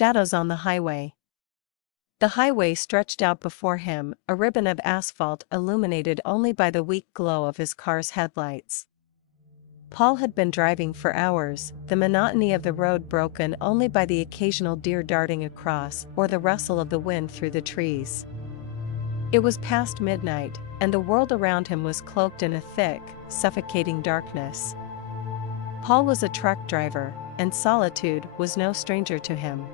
Shadows on the highway. The highway stretched out before him, a ribbon of asphalt illuminated only by the weak glow of his car's headlights. Paul had been driving for hours, the monotony of the road broken only by the occasional deer darting across or the rustle of the wind through the trees. It was past midnight, and the world around him was cloaked in a thick, suffocating darkness. Paul was a truck driver, and solitude was no stranger to him.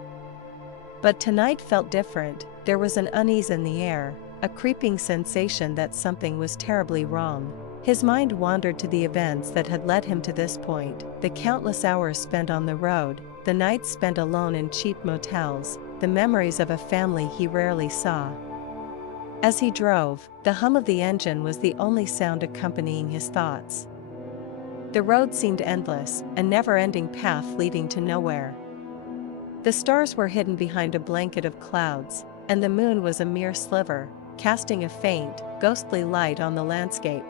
But tonight felt different. There was an unease in the air, a creeping sensation that something was terribly wrong. His mind wandered to the events that had led him to this point, the countless hours spent on the road, the nights spent alone in cheap motels, the memories of a family he rarely saw. As he drove, the hum of the engine was the only sound accompanying his thoughts. The road seemed endless, a never-ending path leading to nowhere. The stars were hidden behind a blanket of clouds, and the moon was a mere sliver, casting a faint, ghostly light on the landscape.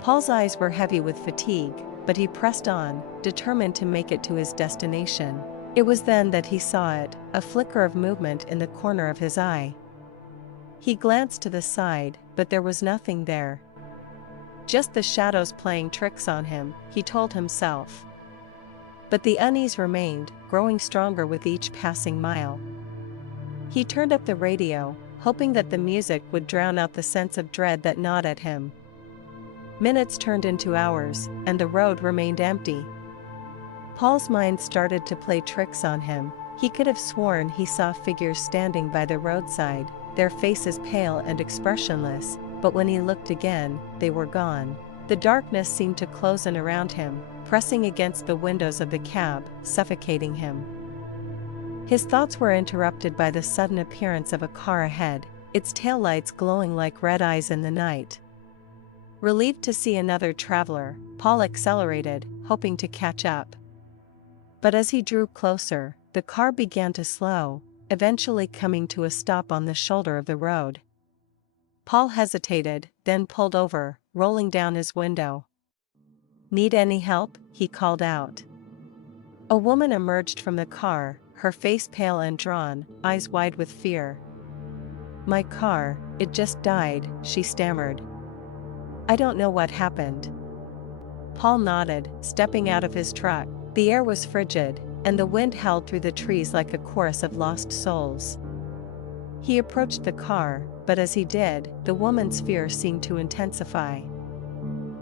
Paul's eyes were heavy with fatigue, but he pressed on, determined to make it to his destination. It was then that he saw it, a flicker of movement in the corner of his eye. He glanced to the side, but there was nothing there. Just the shadows playing tricks on him, he told himself. But the unease remained, growing stronger with each passing mile. He turned up the radio, hoping that the music would drown out the sense of dread that gnawed at him. Minutes turned into hours, and the road remained empty. Paul's mind started to play tricks on him. He could have sworn he saw figures standing by the roadside, their faces pale and expressionless, but when he looked again, they were gone. The darkness seemed to close in around him, pressing against the windows of the cab, suffocating him. His thoughts were interrupted by the sudden appearance of a car ahead, its taillights glowing like red eyes in the night. Relieved to see another traveler, Paul accelerated, hoping to catch up. But as he drew closer, the car began to slow, eventually coming to a stop on the shoulder of the road. Paul hesitated, then pulled over, rolling down his window. "Need any help?" he called out. A woman emerged from the car, her face pale and drawn, eyes wide with fear. "My car, it just died," she stammered. "I don't know what happened." Paul nodded, stepping out of his truck. The air was frigid, and the wind howled through the trees like a chorus of lost souls. He approached the car, but as he did, the woman's fear seemed to intensify.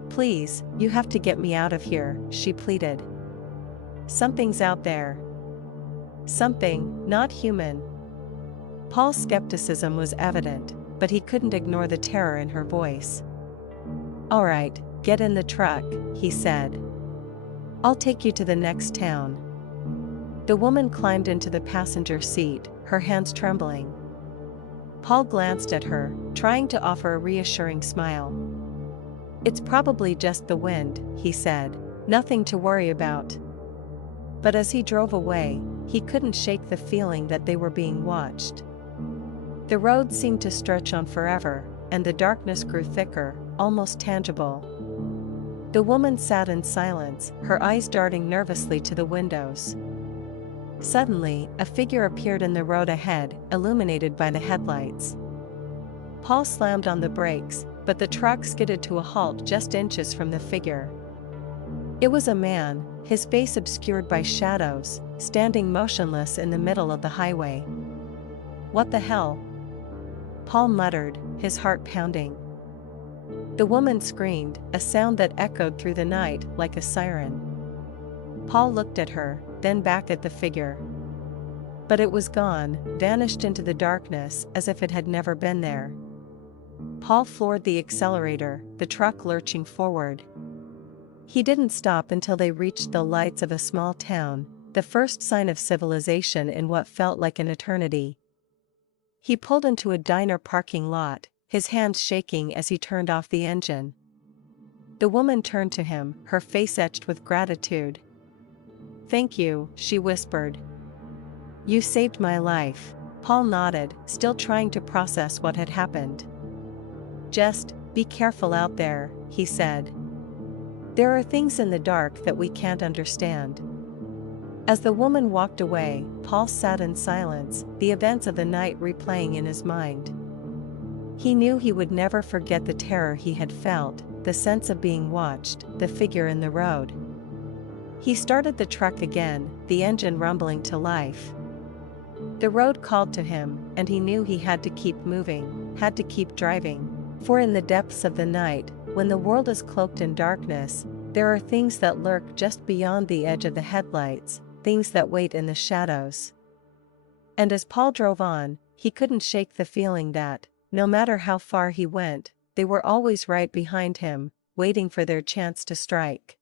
"Please, you have to get me out of here," she pleaded. "Something's out there. Something, not human." Paul's skepticism was evident, but he couldn't ignore the terror in her voice. "All right, get in the truck," he said. "I'll take you to the next town." The woman climbed into the passenger seat, her hands trembling. Paul glanced at her, trying to offer a reassuring smile. "It's probably just the wind," he said. "Nothing to worry about." But as he drove away, he couldn't shake the feeling that they were being watched. The road seemed to stretch on forever, and the darkness grew thicker, almost tangible. The woman sat in silence, her eyes darting nervously to the windows. Suddenly, a figure appeared in the road ahead, illuminated by the headlights. Paul slammed on the brakes, but the truck skidded to a halt just inches from the figure. It was a man, his face obscured by shadows, standing motionless in the middle of the highway. "What the hell?" Paul muttered, his heart pounding. The woman screamed, a sound that echoed through the night like a siren. Paul looked at her, then back at the figure. But it was gone, vanished into the darkness as if it had never been there. Paul floored the accelerator, the truck lurching forward. He didn't stop until they reached the lights of a small town, the first sign of civilization in what felt like an eternity. He pulled into a diner parking lot, his hands shaking as he turned off the engine. The woman turned to him, her face etched with gratitude. "Thank you," she whispered. "You saved my life." Paul nodded, still trying to process what had happened. "Just, be careful out there," he said. "There are things in the dark that we can't understand." As the woman walked away, Paul sat in silence, the events of the night replaying in his mind. He knew he would never forget the terror he had felt, the sense of being watched, the figure in the road. He started the truck again, the engine rumbling to life. The road called to him, and he knew he had to keep moving, had to keep driving. For in the depths of the night, when the world is cloaked in darkness, there are things that lurk just beyond the edge of the headlights, things that wait in the shadows. And as Paul drove on, he couldn't shake the feeling that, no matter how far he went, they were always right behind him, waiting for their chance to strike.